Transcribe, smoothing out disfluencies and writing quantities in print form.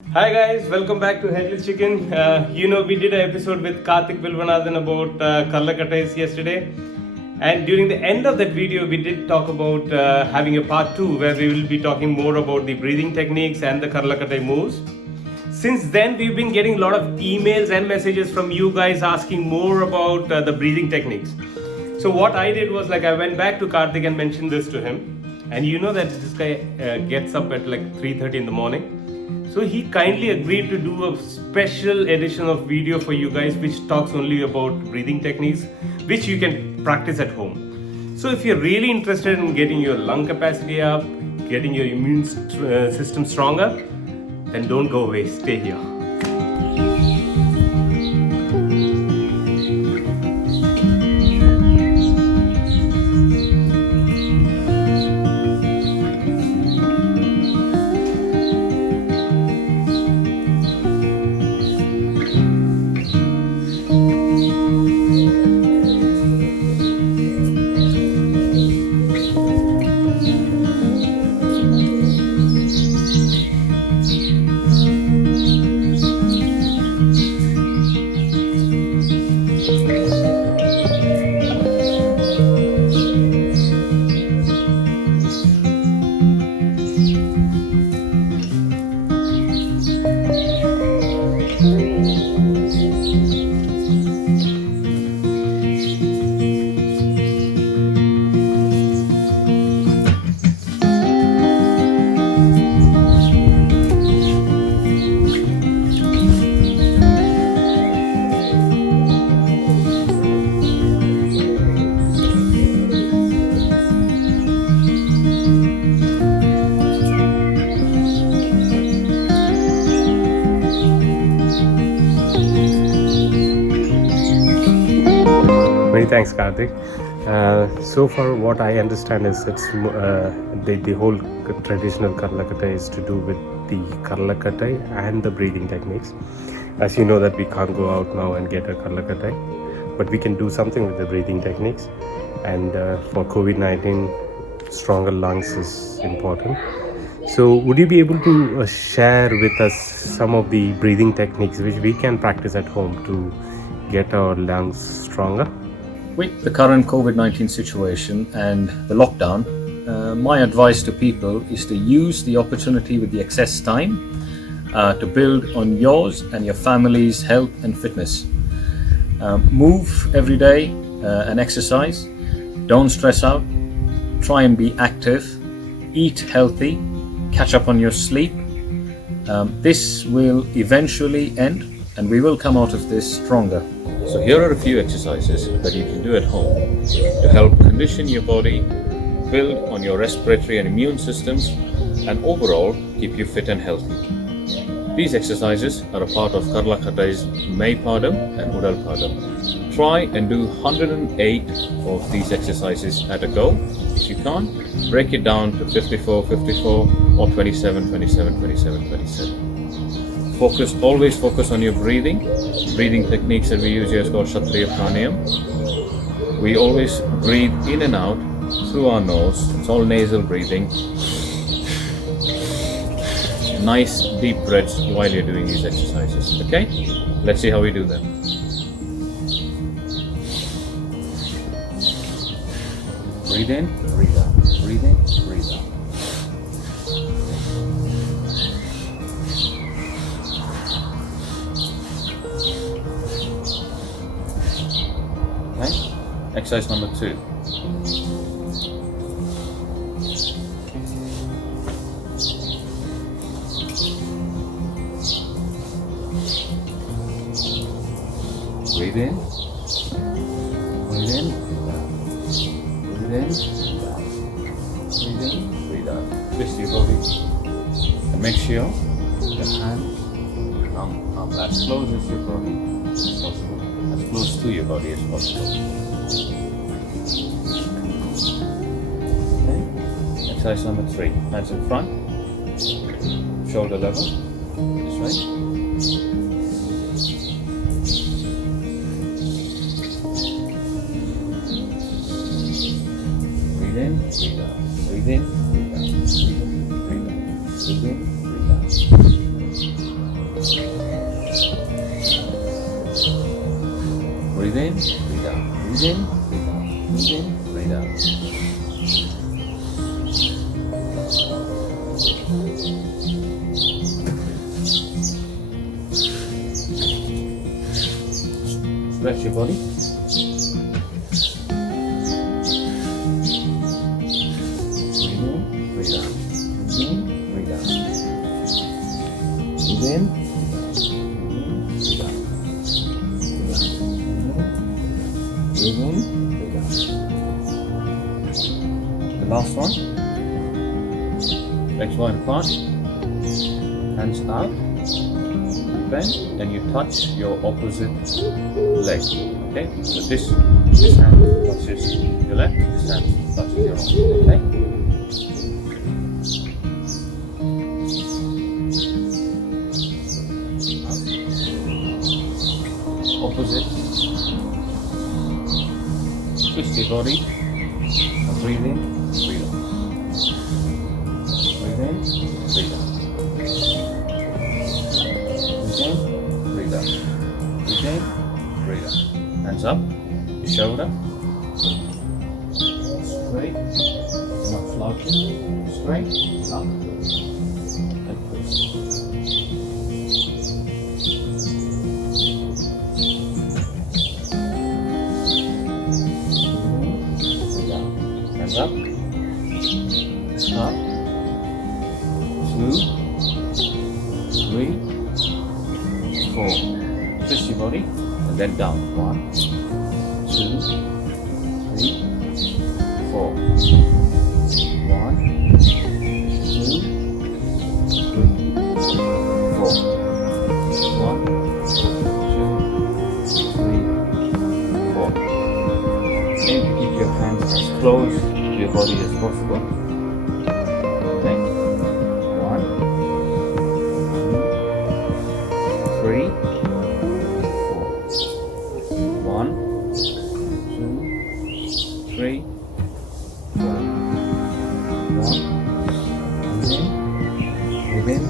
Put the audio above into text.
Hi guys, welcome back to Headless Chicken. We did an episode with Karthik Vilvanathan about Karlakattai yesterday. And during the end of that video, we did talk about having a part 2 where we will be talking more about the breathing techniques and the Karlakattai moves. Since then, we've been getting a lot of emails and messages from you guys asking more about the breathing techniques. So what I did was I went back to Karthik and mentioned this to him. And you know that this guy gets up at 3:30 in the morning. So he kindly agreed to do a special edition of video for you guys which talks only about breathing techniques which you can practice at home. So if you're really interested in getting your lung capacity up, getting your immune system stronger, then don't go away, stay here. Many thanks, Karthik. So far, what I understand is the whole traditional Karlakattai is to do with the Karlakattai and the breathing techniques. As you know that we can't go out now and get a Karlakattai, but we can do something with the breathing techniques. And for COVID-19, stronger lungs is important. So would you be able to share with us some of the breathing techniques which we can practice at home to get our lungs stronger? With the current COVID-19 situation and the lockdown, my advice to people is to use the opportunity with the excess time to build on yours and your family's health and fitness. Move every day and exercise. Don't stress out. Try and be active. Eat healthy. Catch up on your sleep. This will eventually end and we will come out of this stronger. So here are a few exercises that you can do at home to help condition your body, build on your respiratory and immune systems, and overall keep you fit and healthy. These exercises are a part of Karlakattai's May Padam and Udal Padam. Try and do 108 of these exercises at a go. If you can't, break it down to 54, 54 or 27, 27, 27, 27. Always focus on your breathing. Breathing techniques that we use here is called Kshatriya Pranayam. We always breathe in and out through our nose. It's all nasal breathing. Nice deep breaths while you're doing these exercises. Okay? Let's see how we do them. Breathe in, breathe out. Breathe in, breathe out. Okay? Exercise number 2. Breathe in, breathe in, breathe out. Breathe in, breathe out. Breathe in, breathe out. Twist your body and make sure your hands come as close as your body as possible, as close to your body as possible. Okay. Exercise number 3. Hands in front, shoulder level. This way. Breathe in, breathe out. Breathe in, breathe out. Breathe in, breathe out. Breathe in, breathe out. Breathe in, breathe out. Breathe in, breathe out. Breathe in, breathe out. Stretch your body. Breathe in, breathe out. Breathe in, breathe out. Breathe in, breathe out. Breathe in, breathe out. The last one. Legs wide apart. Hands out. Bend, and you touch your opposite leg. Okay? So this hand touches your left, this hand touches your right. Okay? Opposite. Twist your body. Now breathe in, breathe out. Breathe in, breathe out. Breathe in, breathe out. Breathe in, breathe out. Hands up, your shoulder. Straight, not slouching. Straight, up, and twist. Hands up, up, 2, 3, 4. Twist your body and then down. 1, 2, 3, 4. 1, 2, 3, 4. 1, 2, 3, 4. Aim to keep your hands as close to your body as possible. Okay. 1, 2, 3, 4. 1, 2, 3, 4. 1. Breathe in,